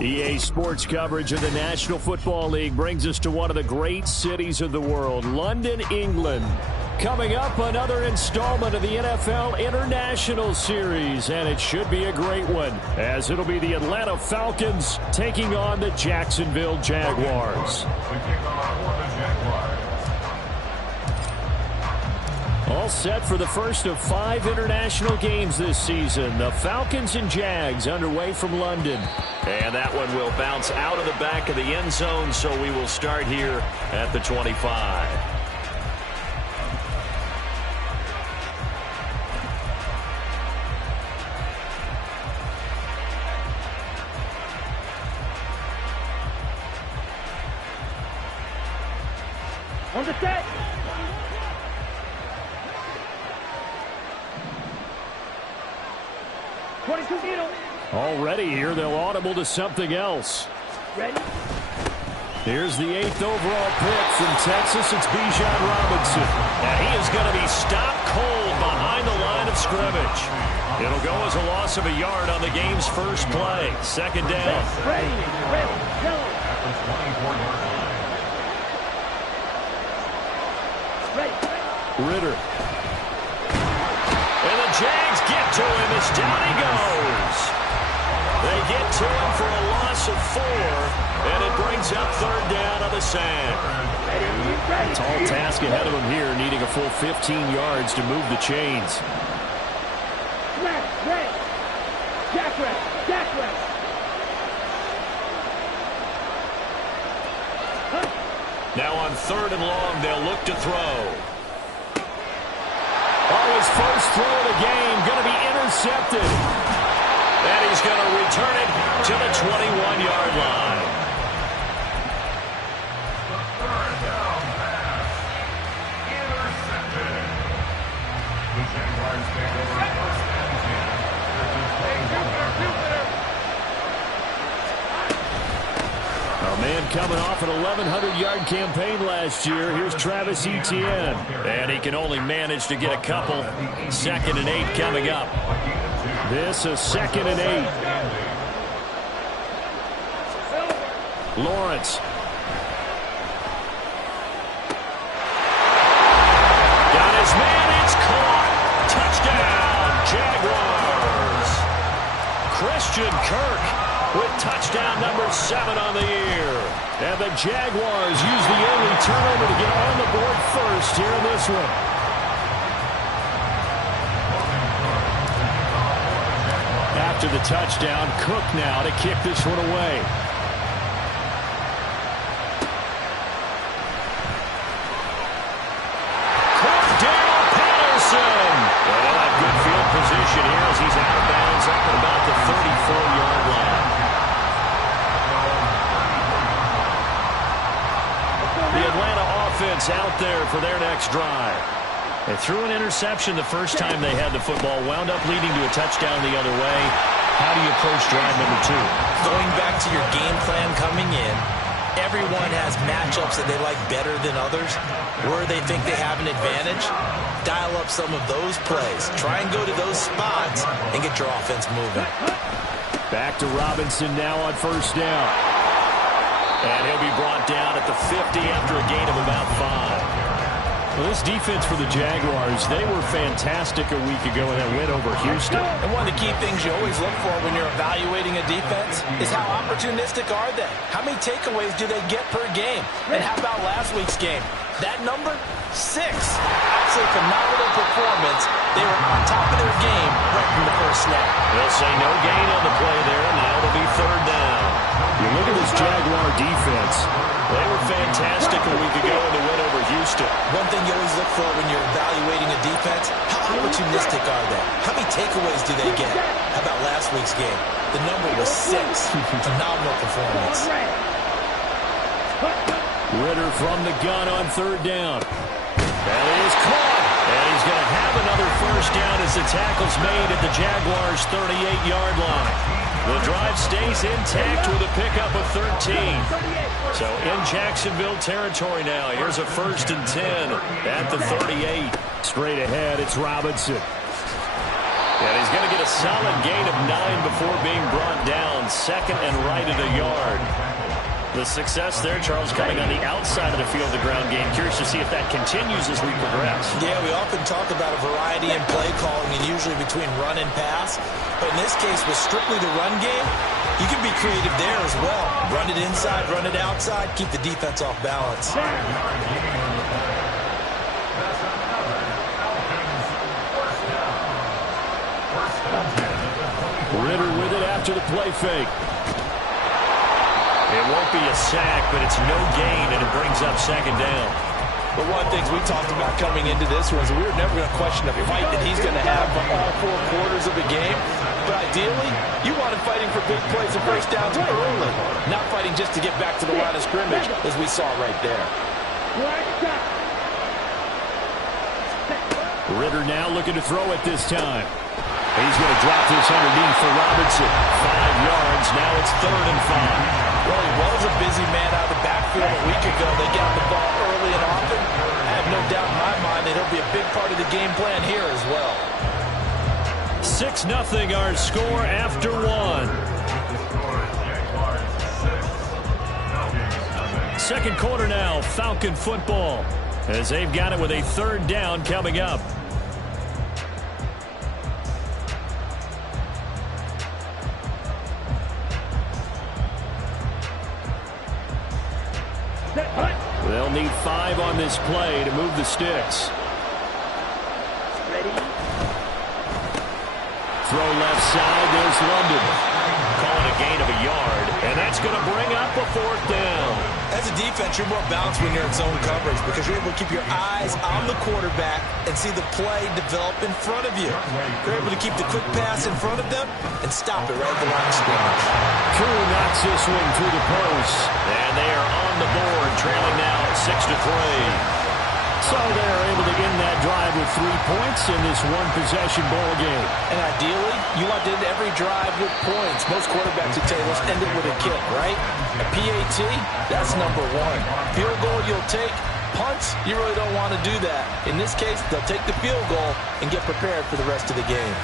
EA Sports coverage of the National Football League brings us to one of the great cities of the world, London, England. Coming up, another installment of the NFL International Series, and it should be a great one, as it'll be the Atlanta Falcons taking on the Jacksonville Jaguars. All set for the first of 5 international games this season. The Falcons and Jags underway from London. And that one will bounce out of the back of the end zone, so we will start here at the 25. On the set. Already here, they'll audible to something else. Ready? Here's the 8th overall pick from Texas. It's Bijan Robinson. And he is going to be stopped cold behind the line of scrimmage. It'll go as a loss of a yard on the game's first play. Second down. Ready, go. Ritter. And the Jags get to him as down he goes. They get to him for a loss of 4, and it brings up third down on the sand. Tall task ahead of him here, needing a full 15 yards to move the chains. Now on 3rd and long, they'll look to throw. Oh, his first throw of the game, going to be intercepted. And he's going to return it to the 21-yard line. Third down pass. Intercepted. The Jaguars take over first and 10. A man coming off an 1,100-yard campaign last year. Here's Travis Etienne. And he can only manage to get a couple. 2nd and 8 coming up. This is 2nd and 8. Lawrence. Got his man. It's caught. Touchdown, Jaguars. Christian Kirk with touchdown number 7 on the year. And the Jaguars use the only turnover to get on the board first here in this one. After the touchdown, Cook now to kick this one away. Cordell Patterson. Well, they'll have good field position here as he's out of bounds up at about the 34-yard line. The Atlanta offense out there for their next drive. They threw an interception the first time they had the football, wound up leading to a touchdown the other way. How do you approach drive number 2? Going back to your game plan coming in, everyone has matchups that they like better than others. Where they think they have an advantage, dial up some of those plays. Try and go to those spots and get your offense moving. Back to Robinson now on first down. And he'll be brought down at the 50 after a gain of about 5. Well, this defense for the Jaguars, they were fantastic a week ago in that win over Houston. And one of the key things you always look for when you're evaluating a defense is how opportunistic are they? How many takeaways do they get per game? And how about last week's game? That number, 6. Absolutely phenomenal performance. They were on top of their game right from the first snap. They'll say no gain on the play there, and now it'll be 3rd down. You look at this Jaguar defense. They were fantastic a week ago in the win over Houston. One thing you always look for when you're evaluating a defense, how opportunistic are they? How many takeaways do they get? How about last week's game? The number was 6. Phenomenal performance. Ritter from the gun on 3rd down. That is caught. And he's going to have another first down as the tackle's made at the Jaguars' 38-yard line. The drive stays intact with a pickup of 13. So in Jacksonville territory now. Here's a 1st and 10 at the 38. Straight ahead, it's Robinson. And he's going to get a solid gain of 9 before being brought down. Second and right at a yard. The success there, Charles, coming on the outside of the field, the ground game. Curious to see if that continues as we progress. Yeah, we often talk about a variety in play calling and usually between run and pass. But in this case, with strictly the run game, you can be creative there as well. Run it inside, run it outside, keep the defense off balance. Ritter with it after the play fake. It won't be a sack, but it's no gain, and it brings up second down. But one of the things we talked about coming into this was we were never going to question the fight that he's going to have for all 4 quarters of the game. But ideally, you want him fighting for big plays and first downs early, not fighting just to get back to the line of scrimmage, as we saw right there. Ritter now looking to throw it this time. He's going to drop this underneath for Robinson. 5 yards. Now it's 3rd and 5. Well, he was a busy man out of the backfield a week ago. They got the ball early and often. I have no doubt in my mind that he'll be a big part of the game plan here as well. 6-0 our score after 1. Second quarter now, Falcon football, as they've got it with a 3rd down coming up. They'll need 5 on this play to move the sticks. Ready? Throw left side. There's London. Calling a gain of a yard, and that's going to bring up a 4th down. As a defense, you're more balanced when you're in zone coverage because you're able to keep your eyes on the quarterback and see the play develop in front of you. You're able to keep the quick pass in front of them and stop it right at the line of scrimmage. Crew knocks this one through the post. And they are on the board, trailing now at 6-3. So they're able to end that drive with 3 points in this one-possession ball game. And ideally, you want to end every drive with points. Most quarterbacks would tell you, let's end it with a kick, right? A PAT, that's number 1. Field goal you'll take. Punts, you really don't want to do that. In this case, they'll take the field goal and get prepared for the rest of the game.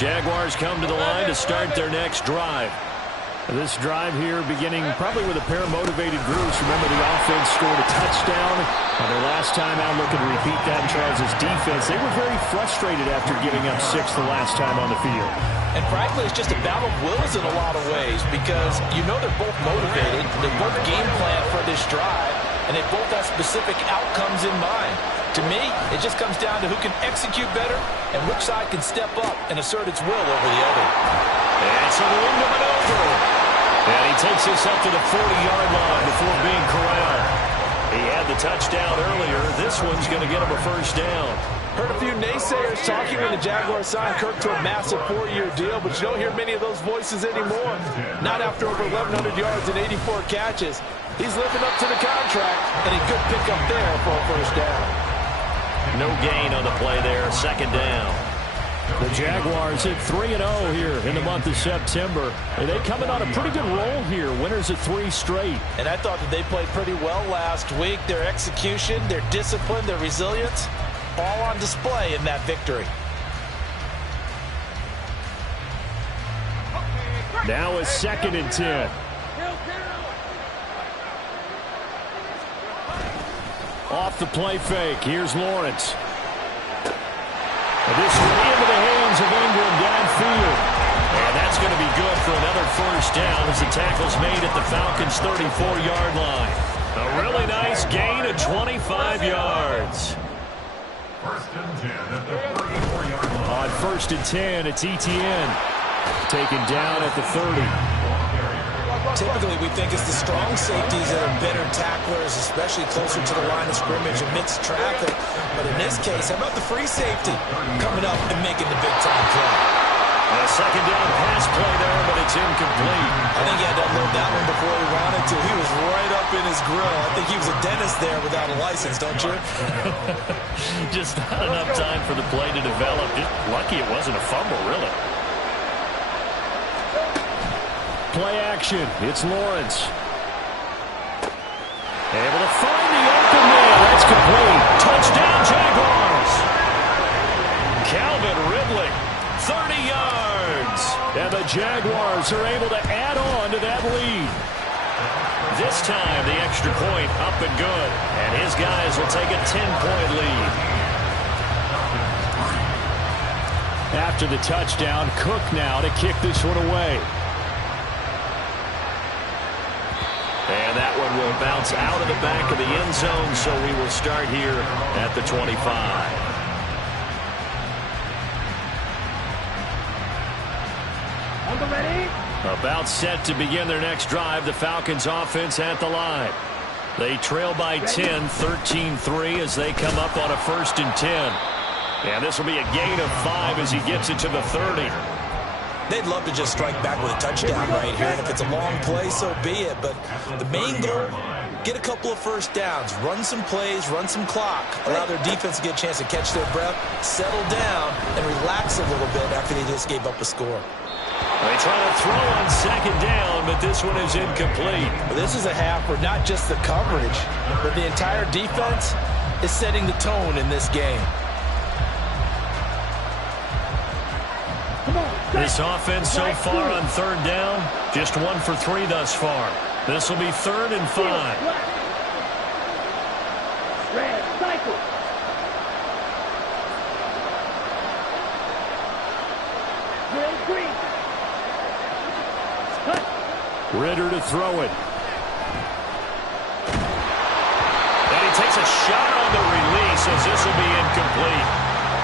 Jaguars come to the line to start their next drive. This drive here beginning probably with a pair of motivated groups. Remember, the offense scored a touchdown on their last time out. Looking to repeat that in Charles' defense. They were very frustrated after giving up 6 the last time on the field. And frankly, it's just a battle of wills in a lot of ways because you know they're both motivated. They both game plan for this drive, and they both have specific outcomes in mind. To me, it just comes down to who can execute better and which side can step up and assert its will over the other. And it's a room to maneuver. And he takes this up to the 40-yard line before being corralled. He had the touchdown earlier. This one's going to get him a first down. Heard a few naysayers talking when the Jaguars signed Kirk to a massive 4-year deal, but you don't hear many of those voices anymore. Not after over 1,100 yards and 84 catches. He's living up to the contract, and a good pickup there for a first down. No gain on the play there. Second down. The Jaguars hit 3-0 here in the month of September. And they coming on a pretty good roll here. Winners of 3 straight. And I thought that they played pretty well last week. Their execution, their discipline, their resilience, all on display in that victory. Now a 2nd and 10. Off the play fake. Here's Lawrence. This one into the hands of Ingram downfield. And that's going to be good for another first down as the tackle's made at the Falcons' 34-yard line. A really nice gain of 25 yards. First and 10 at the 34-yard line. On 1st and 10, it's Etienne. Taken down at the 30. Typically, we think it's the strong safeties that are better tacklers, especially closer to the line of scrimmage amidst traffic. But in this case, how about the free safety coming up and making the big-time play? A second down pass play there, but it's incomplete. I think he had to unload that one before he wanted to. He was right up in his grill. I think he was a dentist there without a license, don't you? Just not enough time for the play to develop. Just lucky it wasn't a fumble, really. Play action. It's Lawrence. Able to find the open man. That's complete. Touchdown, Jaguars. Calvin Ridley, 30 yards. And the Jaguars are able to add on to that lead. This time, the extra point up and good. And his guys will take a 10-point lead. After the touchdown, Cook now to kick this one away. And that one will bounce out of the back of the end zone, so we will start here at the 25. Ready? About set to begin their next drive, the Falcons offense at the line. They trail by 10, 13-3 as they come up on a 1st and 10. And this will be a gain of 5 as he gets it to the 30. They'd love to just strike back with a touchdown right here, and if it's a long play, so be it. But the main goal, get a couple of first downs, run some plays, run some clock, allow their defense to get a chance to catch their breath, settle down, and relax a little bit after they just gave up a score. They try to throw on 2nd down, but this one is incomplete. Well, this is a half where not just the coverage, but the entire defense is setting the tone in this game. This offense so far on 3rd down, just 1 for 3 thus far. This will be 3rd and 5. Red, cycle. Red, green. Ritter to throw it. And he takes a shot on the release as this will be incomplete.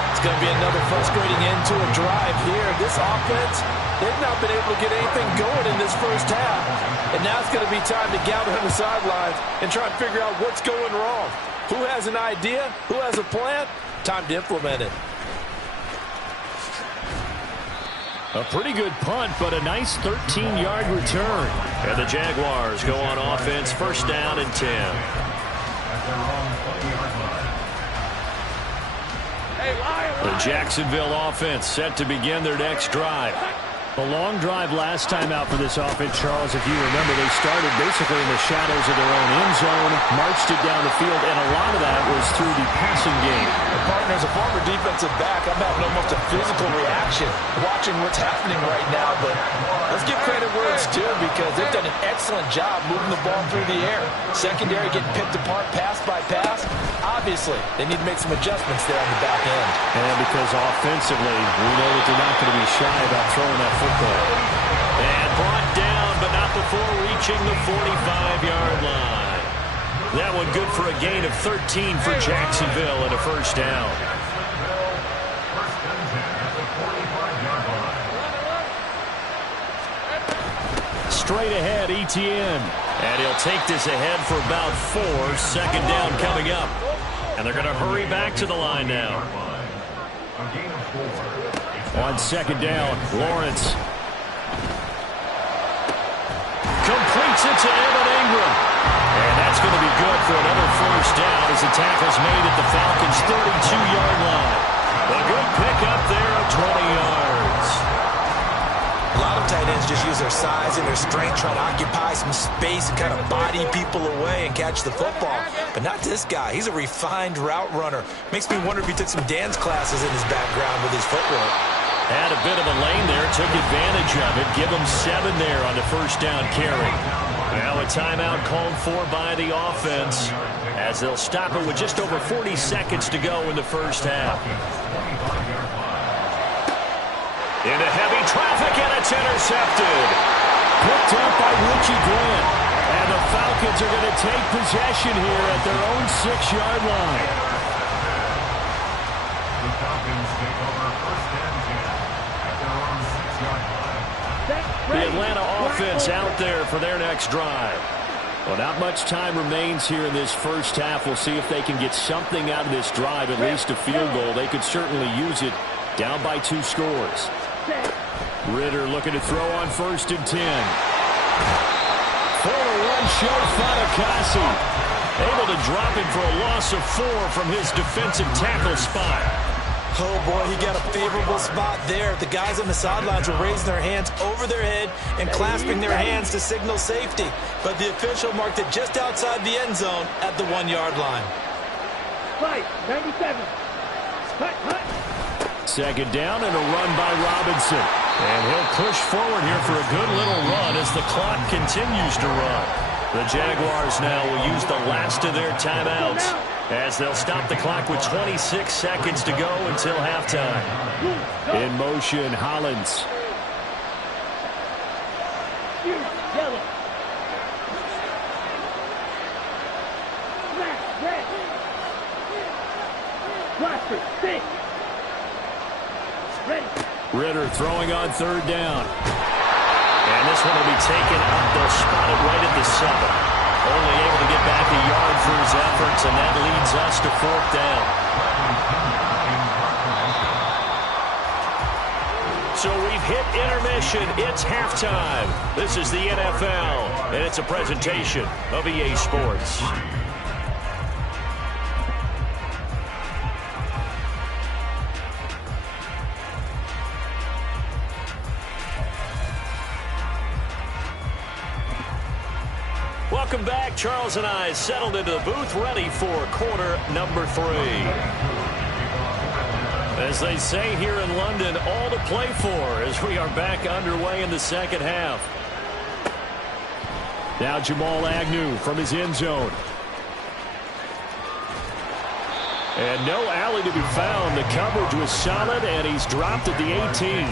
It's going to be another frustrating end to a drive here. This offense, they've not been able to get anything going in this first half. And now it's going to be time to gather on the sidelines and try and figure out what's going wrong. Who has an idea? Who has a plan? Time to implement it. A pretty good punt, but a nice 13-yard return. And the Jaguars go on offense, 1st down and 10. The Jacksonville offense set to begin their next drive. A long drive last time out for this offense, Charles. If you remember, they started basically in the shadows of their own end zone, marched it down the field, and a lot of that was through the passing game. Partner, as a former defensive back, I'm having almost a physical reaction watching what's happening right now. But let's give credit where it's due because they've done an excellent job moving the ball through the air. Secondary getting picked apart pass by pass. Obviously, they need to make some adjustments there on the back end. And because offensively, we know that they're not going to be shy about throwing that football. And brought down, but not before reaching the 45-yard line. That one good for a gain of 13 for Jacksonville and a 1st down. Straight ahead, Etienne. And he'll take this ahead for about 4. 2nd down coming up. And they're going to hurry back to the line now. On 2nd down, Lawrence. Completes it to Evan Ingram. And that's going to be good for another 1st down as the tackle's made at the Falcons' 32-yard line. A good pickup there of 20 yards. A lot of tight ends just use their size and their strength, try to occupy some space and kind of body people away and catch the football. But not this guy. He's a refined route runner. Makes me wonder if he took some dance classes in his background with his footwork. Had a bit of a lane there, took advantage of it. Give him 7 there on the 1st down carry. Now a timeout called for by the offense as they'll stop it with just over 40 seconds to go in the 1st half. Into heavy traffic, and it's intercepted. Picked up by Richie Grant. And the Falcons are going to take possession here at their own 6-yard line. The Falcons take over 1st and 10 at their own 6-yard line. The Atlanta offense out there for their next drive. Well, not much time remains here in this 1st half. We'll see if they can get something out of this drive, at least a field goal. They could certainly use it down by 2 scores. Ritter looking to throw on 1st and 10. For the run, shows Fatukasi. Able to drop him for a loss of 4 from his defensive tackle spot. Oh, boy, he got a favorable spot there. The guys on the sidelines were raising their hands over their head and clasping their hands to signal safety. But the official marked it just outside the end zone at the 1-yard line. Fight, 97. Cut, cut. Second down and a run by Robinson. And he'll push forward here for a good little run as the clock continues to run. The Jaguars now will use the last of their timeouts as they'll stop the clock with 26 seconds to go until halftime. In motion, Hollins. Yellow. Black, red. Blaster, 6. Ready. Ritter throwing on third down. And this one will be taken up. They'll spot it right at the 7. Only able to get back a yard through his efforts, and that leads us to fourth down. So we've hit intermission. It's halftime. This is the NFL, and it's a presentation of EA Sports. Welcome back. Charles and I settled into the booth, ready for quarter number 3. As they say here in London, all to play for as we are back underway in the second half. Now Jamal Agnew from his end zone. And no alley to be found. The coverage was solid, and he's dropped at the 18.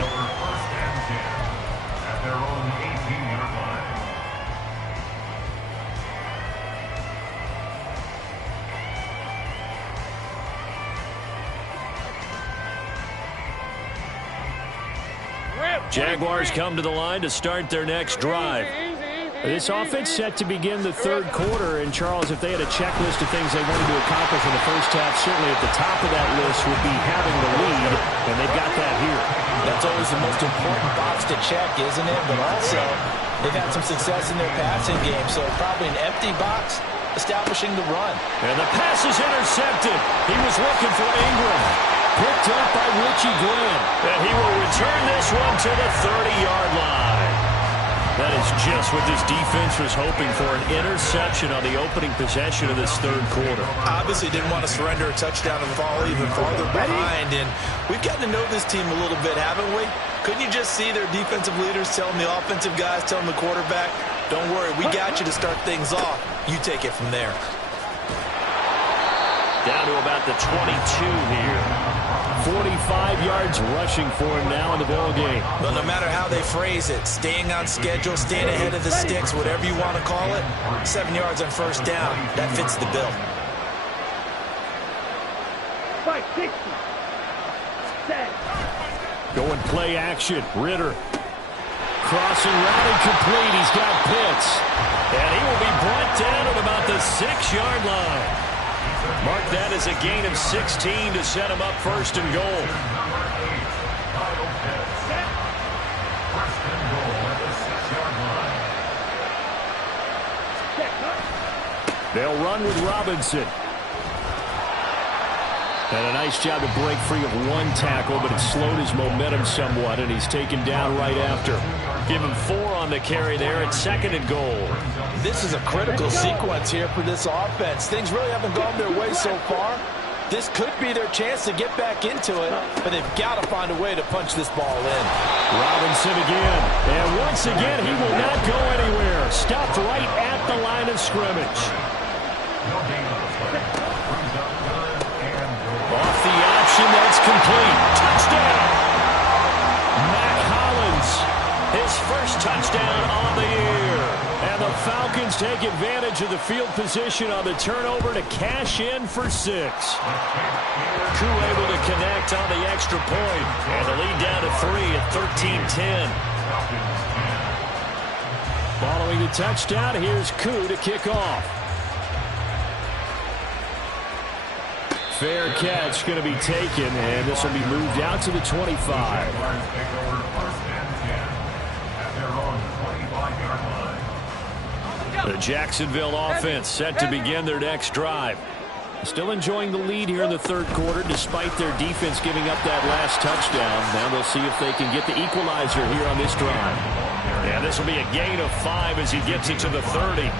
At their own 18-yard line. Jaguars come to the line to start their next drive. This offense set to begin the third quarter, and Charles, if they had a checklist of things they wanted to accomplish in the first half, certainly at the top of that list would be having the lead, and they've got that here. That's always the most important box to check, isn't it? But also, they've had some success in their passing game, so probably an empty box establishing the run. And the pass is intercepted. He was looking for Ingram. Picked up by Richie Graham. And he will return this one to the 30-yard line. That is just what this defense was hoping for, an interception on the opening possession of this third quarter. Obviously didn't want to surrender a touchdown and fall even farther behind. And we've gotten to know this team a little bit, haven't we? Couldn't you just see their defensive leaders telling the offensive guys, telling the quarterback, don't worry, we got you to start things off. You take it from there. Down to about the 22 here. 45 yards rushing for him now in the ball game. But no matter how they phrase it, staying on schedule, staying ahead of the sticks, whatever you want to call it, 7 yards on first down, that fits the bill. 560. Set. Going play action. Ritter. Crossing route incomplete. He's got Pitts. And he will be brought down at about the 6-yard line. Mark that as a gain of 16 to set him up first and goal. They'll run with Robinson. And a nice job to break free of one tackle, but it slowed his momentum somewhat, and he's taken down right after. Give him 4 on the carry there at second and goal. This is a critical sequence here for this offense. Things really haven't gone their way so far. This could be their chance to get back into it, but they've got to find a way to punch this ball in. Robinson again. And once again, he will not go anywhere. Stopped right at the line of scrimmage. Off the option, that's complete. Touchdown! Mac Hollins, his first touchdown on the year. And the Falcons take advantage of the field position on the turnover to cash in for 6. Koo able to connect on the extra point. And the lead down to 3 at 13-10. Following the touchdown, here's Koo to kick off. Fair catch going to be taken, and this will be moved out to the 25. The Jacksonville offense set to begin their next drive. Still enjoying the lead here in the third quarter, despite their defense giving up that last touchdown. Now they'll see if they can get the equalizer here on this drive. And this will be a gain of 5 as he gets it to the 30.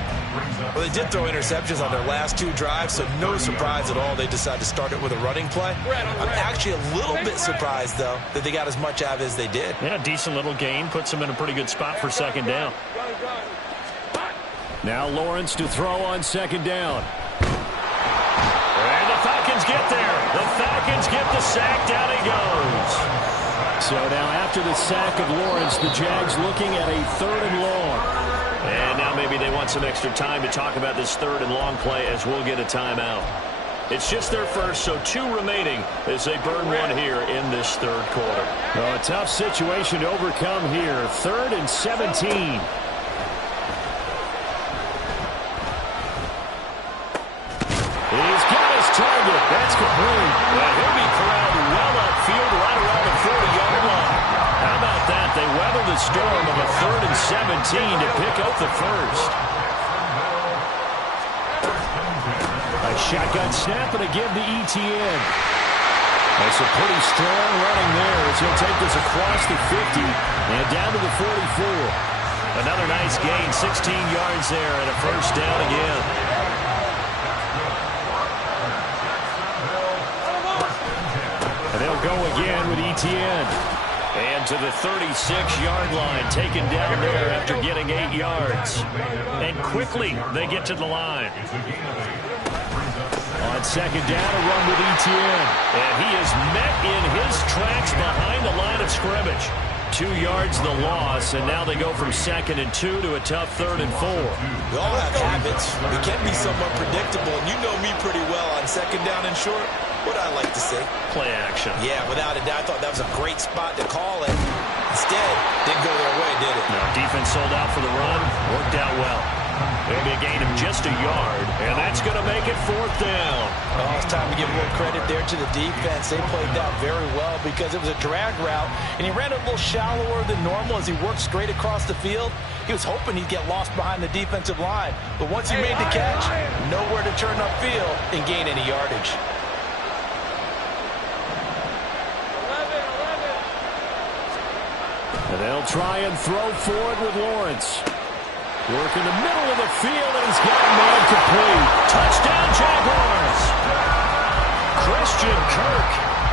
Well, they did throw interceptions on their last 2 drives, so no surprise at all they decided to start it with a running play. I'm actually a little bit surprised, though, that they got as much out of it as they did. Yeah, decent little gain. Puts them in a pretty good spot for second down. Now Lawrence to throw on second down. And the Falcons get there. The Falcons get the sack. Down he goes. So now after the sack of Lawrence, the Jags looking at a 3rd and long. And now maybe they want some extra time to talk about this 3rd and long play as we'll get a timeout. It's just their first, so 2 remaining as they burn one here in this 3rd quarter. Well, a tough situation to overcome here. 3rd and 17. He's got his target. That's complete. Well, he'll be corralled well upfield right around the 40-yard line. How about that? They weather the storm of a 3rd and 17 to pick up the first. A shotgun snap and a give to ETN. That's a pretty strong running there as he'll take this across the 50 and down to the 44. Another nice gain, 16 yards there and a first down again. And they'll go again with ETN. And to the 36-yard line, taken down there after getting 8 yards. And quickly they get to the line. On second down, a run with ETN. And he is met in his tracks behind the line of scrimmage. 2 yards the loss, and now they go from 2nd and 2 to a tough 3rd and 4. We all have habits. We can be somewhat predictable, and you know me pretty well on second down and short. What I like to say? Play action. Yeah, without a doubt, I thought that was a great spot to call it. Instead, didn't go their way, did it? No, defense sold out for the run. Worked out well. Maybe a gain of just a yard, and that's going to make it 4th down. Oh, it's time to give a little credit there to the defense. They played that very well because it was a drag route, and he ran it a little shallower than normal as he worked straight across the field. He was hoping he'd get lost behind the defensive line, but once he made the catch, nowhere to turn upfield and gain any yardage. And they'll try and throw forward with Lawrence. Work in the middle of the field, and he's got a man complete. Touchdown, Jaguars! Christian Kirk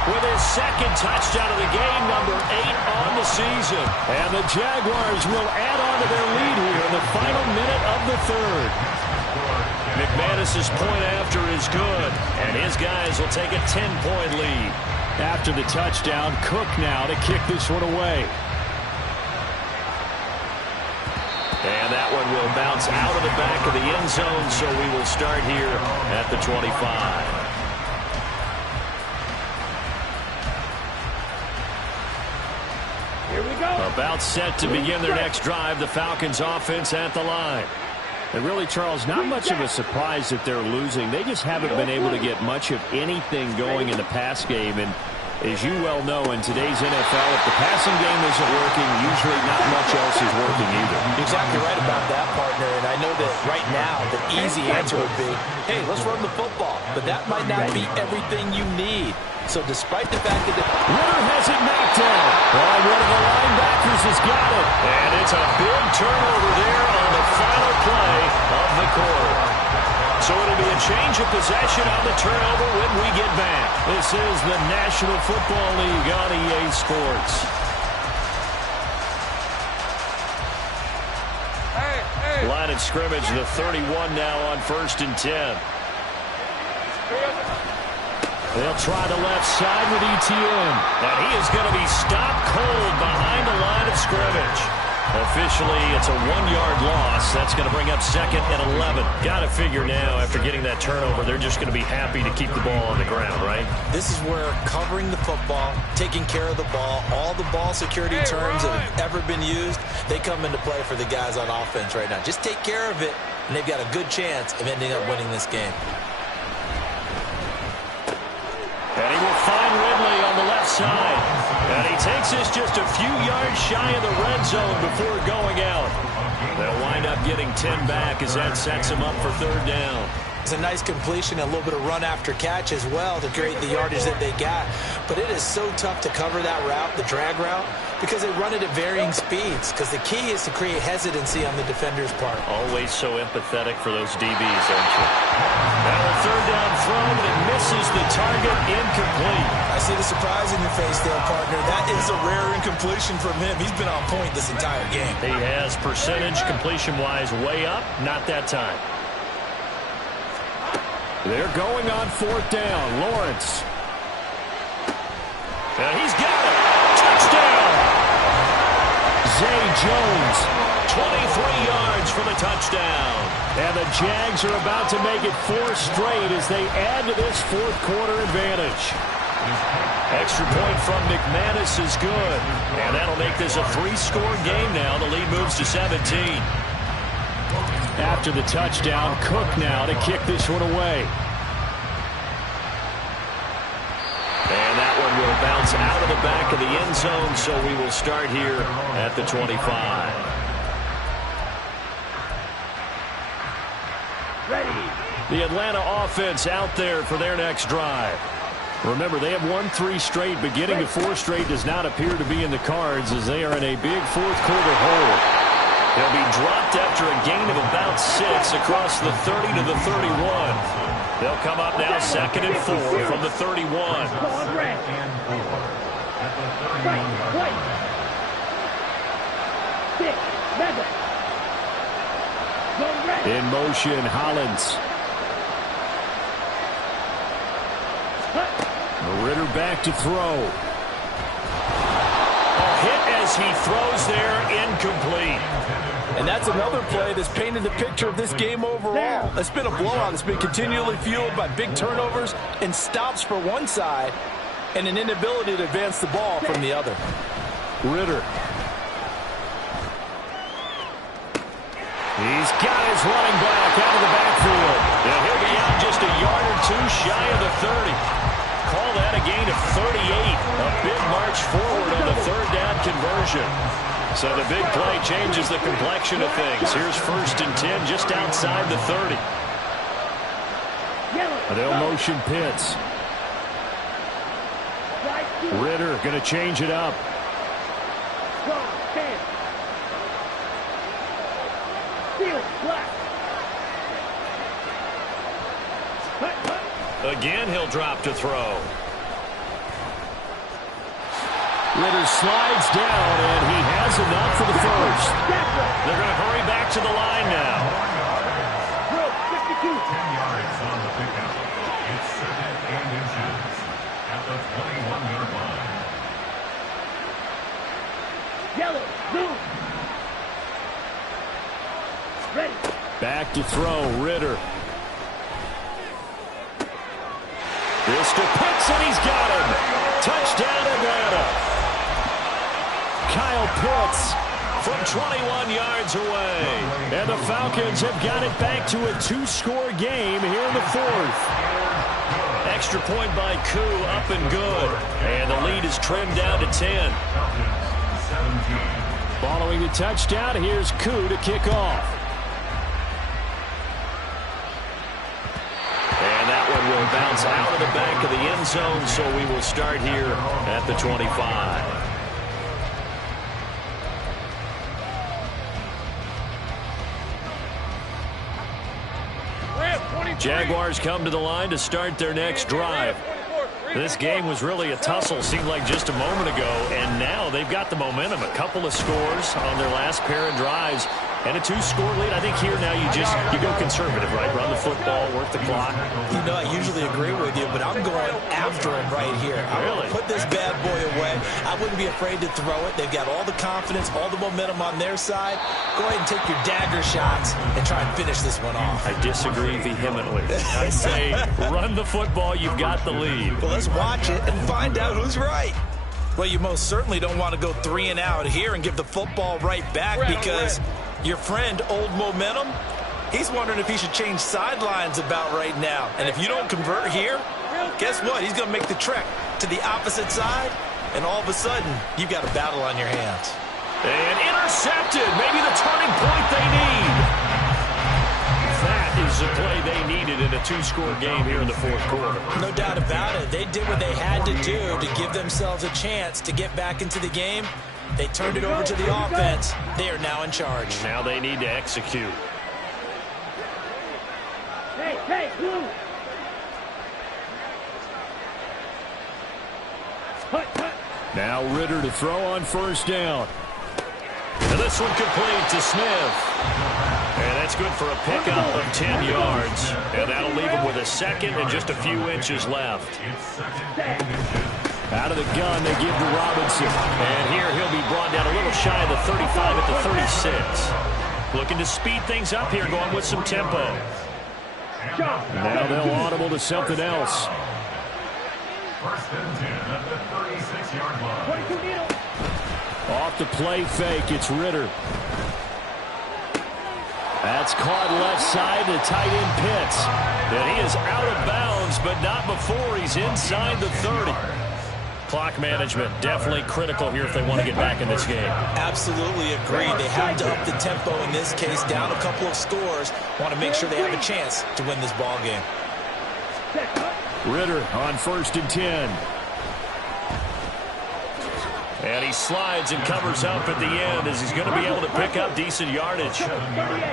with his 2nd touchdown of the game, number 8 on the season. And the Jaguars will add on to their lead here in the final minute of the 3rd. McManus's point after is good, and his guys will take a 10-point lead. After the touchdown, Cook now to kick this one away. And that one will bounce out of the back of the end zone, so we will start here at the 25. Here we go. About set to begin their next drive, the Falcons offense at the line. And really, Charles, not much of a surprise that they're losing. They just haven't been able to get much of anything going in the pass game. And as you well know, in today's NFL, if the passing game isn't working, usually not much else is working either. Exactly right about that, partner. And I know that right now the easy answer would be, hey, let's run the football. But that might not be everything you need. So despite the fact that Ritter has it knocked down. Oh, one of the linebackers has got it. And it's a big turnover there on the final play of the quarter. So it'll be a change of possession on the turnover when we get back. This is the National Football League on EA Sports. Line of scrimmage, the 31 now on 1st and 10. They'll try the left side with ETN. And he is going to be stopped cold behind the line of scrimmage. Officially, it's a 1-yard loss. That's going to bring up 2nd and 11. Got to figure now, after getting that turnover, they're just going to be happy to keep the ball on the ground, right? this is where covering the football, taking care of the ball, all the ball security terms that have ever been used, they come into play for the guys on offense right now. Just take care of it, and they've got a good chance of ending up winning this game. And he will find Ridley on the left side. And he takes this just a few yards shy of the red zone before going out. They'll wind up getting 10 back as that sets him up for 3rd down. It's a nice completion and a little bit of run after catch as well to create the yardage that they got. But it is so tough to cover that route, the drag route, because they run it at varying speeds. Because the key is to create hesitancy on the defender's part. Always so empathetic for those DBs, aren't you? Now a third down throw, but it misses the target, incomplete. I see the surprise in your face there, partner. That is a rare incompletion from him. He's been on point this entire game. He has percentage completion-wise way up, not that time. They're going on fourth down. Lawrence. He's got it. Touchdown. Zay Jones. 23 yards for the touchdown. And the Jags are about to make it 4 straight as they add to this fourth quarter advantage. Extra point from McManus is good. And that'll make this a 3-score game now. The lead moves to 17. After the touchdown, Cook now to kick this one away. And that one will bounce out of the back of the end zone, so we will start here at the 25. Ready. The Atlanta offense out there for their next drive. Remember, they have won 3 straight, but getting to 4 straight does not appear to be in the cards as they are in a big fourth quarter hole. He'll be dropped after a gain of about 6 across the 30 to the 31. They'll come up now 2nd and 4 from the 31. Right. Right. 6. Madden. Zone red. In motion, Hollins. Ritter back to throw. A hit as he throws there, incomplete. And that's another play that's painted the picture of this game overall. It's been a blowout. It's been continually fueled by big turnovers and stops for one side and an inability to advance the ball from the other. Ritter. He's got his running back out of the backfield. Yeah, he'll be out just a yard or 2 shy of the 30. Call that a gain of 38. A big march forward on the third down conversion. So the big play changes the complexion of things. Here's 1st and 10 just outside the 30. They'll motion Pitts. Ritter going to change it up. Again, he'll drop to throw. Ritter slides down, and he has enough for the first. They're going to hurry back to the line now. 52. 10 yards on the pickup. It's 2nd and inches at the 21-yard line. Yellow. Blue. Ready. Back to throw, Ritter. This to Pitts, and he's got him. Touchdown, Atlanta. Kyle Pitts from 21 yards away. And the Falcons have got it back to a 2-score game here in the 4th. Extra point by Koo, up and good. And the lead is trimmed down to 10. Following the touchdown, here's Koo to kick off. And that one will bounce out of the back of the end zone, so we will start here at the 25. Jaguars come to the line to start their next drive. This game was really a tussle, seemed like just a moment ago, and now they've got the momentum. A couple of scores on their last pair of drives and a 2-score lead. I think here now you go conservative, right? Run the football, work the clock. You know, I usually agree with you, but I'm going after him right here. I'm going to put this bad boy away. I wouldn't be afraid to throw it. They've got all the confidence, all the momentum on their side. Go ahead and take your dagger shots and try and finish this one off. I disagree vehemently. I say run the football. You've got the lead. Well, let's watch it and find out who's right. Well, you most certainly don't want to go 3 and out here and give the football right back because your friend, Old Momentum, he's wondering if he should change sidelines about right now. And if you don't convert here, guess what? He's going to make the trek to the opposite side, and all of a sudden, you've got a battle on your hands. And intercepted. Maybe the turning point they need. that is the play they needed in a two-score game here in the fourth quarter. No doubt about it. They did what they had to do to give themselves a chance to get back into the game. They turned it over to the offense. They are now in charge. Now they need to execute. Hey, blue. Now Ritter to throw on first down. And this one complete to Smith. And that's good for a pickup of 10 yards. And that'll leave him with a second and just a few inches left. Out of the gun, they give to Robinson. And here he'll be brought down a little shy of the 35 at the 36. Looking to speed things up here, going with some tempo. Now they'll audible to something else. First and 10 at the 36-yard line. Off the play fake, it's Ritter. That's caught left side to tight end Pitts. And he is out of bounds, but not before he's inside the 30. Clock management definitely critical here if they want to get back in this game. Absolutely agreed. They have to up the tempo in this case, down a couple of scores. Want to make sure they have a chance to win this ball game. Ritter on first and 10. And he slides and covers up at the end as he's going to be able to pick up decent yardage.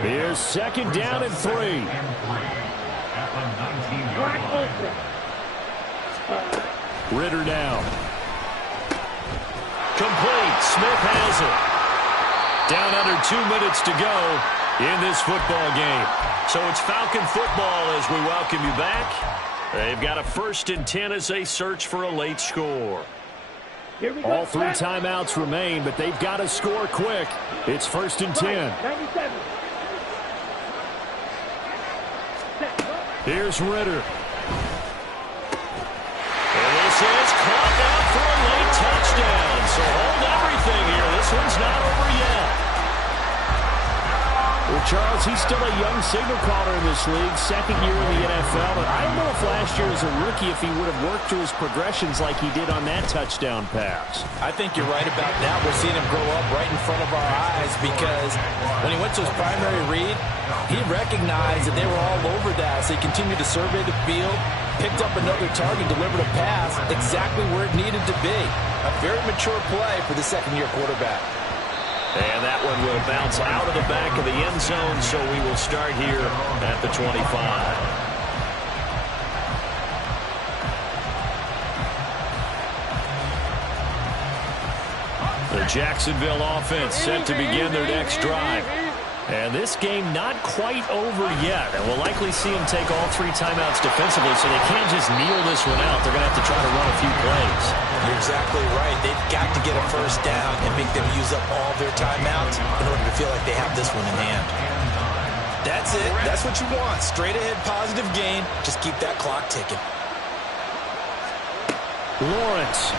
Here's second down and 3. Ritter now. Complete. Smith has it. Down under 2 minutes to go in this football game. So it's Falcon football as we welcome you back. They've got a first and 10 as they search for a late score. All 3 timeouts remain, but they've got to score quick. It's first and 10. Here's Ritter. And this is caught out for a late touchdown. So hold everything here. This one's not over yet. Well, Charles, he's still a young signal caller in this league, second year in the NFL. And I don't know if last year as a rookie if he would have worked through his progressions like he did on that touchdown pass. I think you're right about that. We're seeing him grow up right in front of our eyes because when he went to his primary read, he recognized that they were all over that. So he continued to survey the field, picked up another target, delivered a pass exactly where it needed to be. A very mature play for the second-year quarterback. And that one will bounce out of the back of the end zone, so we will start here at the 25. The Jacksonville offense set to begin their next drive. And this game not quite over yet. And we'll likely see them take all 3 timeouts defensively, so they can't just kneel this one out. They're going to have to try to run a few plays. You're exactly right. They've got to get a first down and make them use up all their timeouts in order to feel like they have this one in hand. That's it. That's what you want. Straight ahead positive gain. Just keep that clock ticking. Lawrence.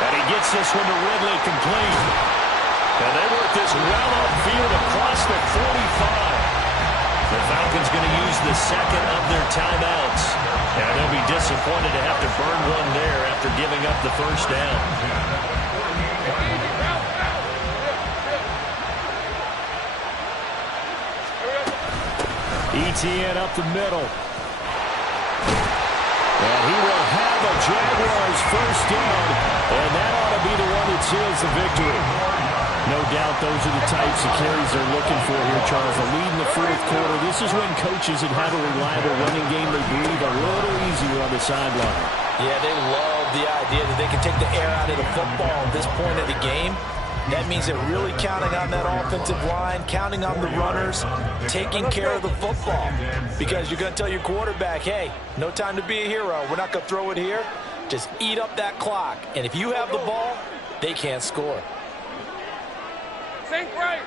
And he gets this one to Ridley complete. And they work this well upfield across the 45. The Falcons going to use the second of their timeouts. And they'll be disappointed to have to burn one there after giving up the first down. ETN up the middle. And he will have a Jaguars first down. And that ought to be the one that seals the victory. No doubt those are the types of carries they're looking for here, Charles. A lead in the fourth quarter. This is when coaches that have a reliable running game, they breathe a little easier on the sideline. Yeah, they love the idea that they can take the air out of the football at this point of the game. That means they're really counting on that offensive line, counting on the runners, taking care of the football. Because you're going to tell your quarterback, hey, no time to be a hero. We're not going to throw it here. Just eat up that clock. And if you have the ball, they can't score. Think right.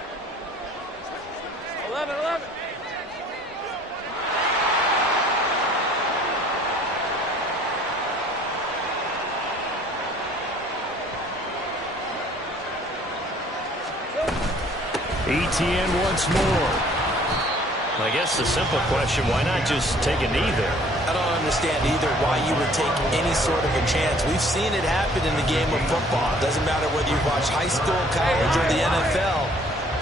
11. ETN once more. I guess the simple question, why not just take a knee there? I don't understand either why you would take any sort of a chance. We've seen it happen in the game of football. It doesn't matter whether you watch high school, college, or the NFL.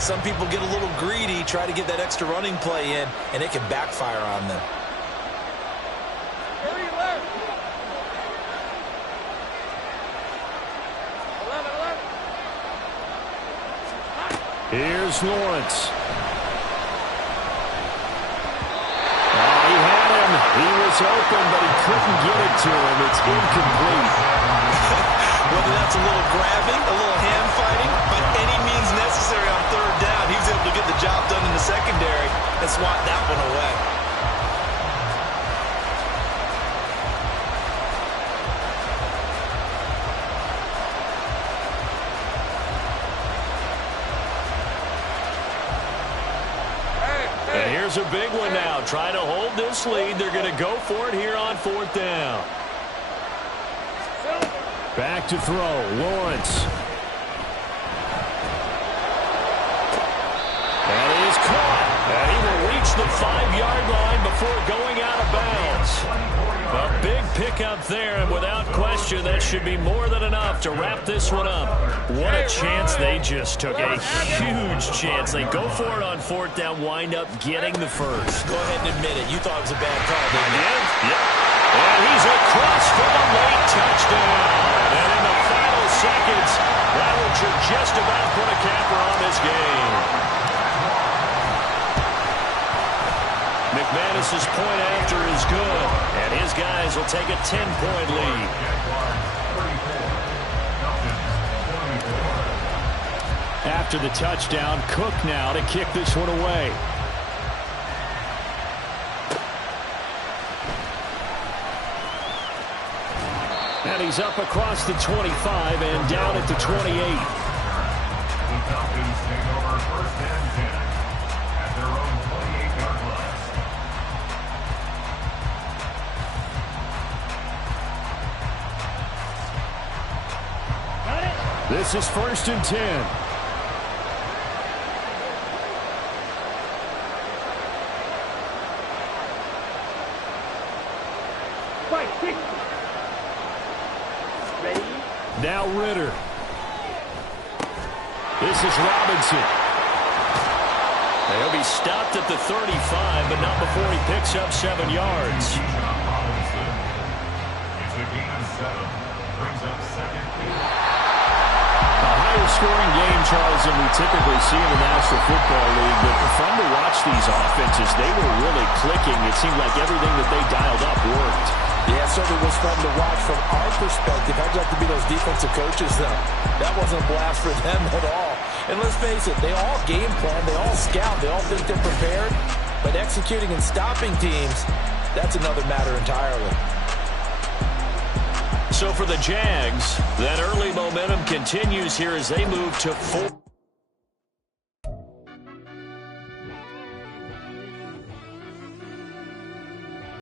Some people get a little greedy, try to get that extra running play in, and it can backfire on them. Here's Lawrence. Oh, he had him. He was open, but he couldn't get it to him. It's incomplete. Whether that's a little grabbing, a little hand fighting, by any means necessary on third down, he was able to get the job done in the secondary and swat that one away. And here's a big one now. Trying to hold this lead. They're going to go for it here on fourth down. Back to throw. Lawrence. And he is caught. And he will reach the 5-yard line before going out of bounds. A big pickup there, and without question, that should be more than enough to wrap this one up. What a chance they just took. A huge chance. They go for it on fourth down, wind up getting the first. Go ahead and admit it. You thought it was a bad call, didn't you? Yeah. And he's across for the late touchdown. And in the final seconds, that one should just about put a capper on this game. McManus's point after is good, and his guys will take a 10-point lead. After the touchdown, Cook now to kick this one away. And he's up across the 25 and down at the 28. The Falcons take over first and 10 at their own 28-yard line. This is first and 10. Now Ritter. This is Robinson. He'll be stopped at the 35, but not before he picks up 7 yards. It's a gain of 7. Brings up second. A higher scoring game, Charles, than we typically see in the National Football League, but fun to watch these offenses. They were really clicking. It seemed like everything that they dialed up worked. Yeah, it certainly was fun to watch from our perspective. I'd like to be those defensive coaches, though. That wasn't a blast for them at all. And let's face it, they all game plan, they all scout, they all think they're prepared. But executing and stopping teams, that's another matter entirely. So for the Jags, that early momentum continues here as they move to 4.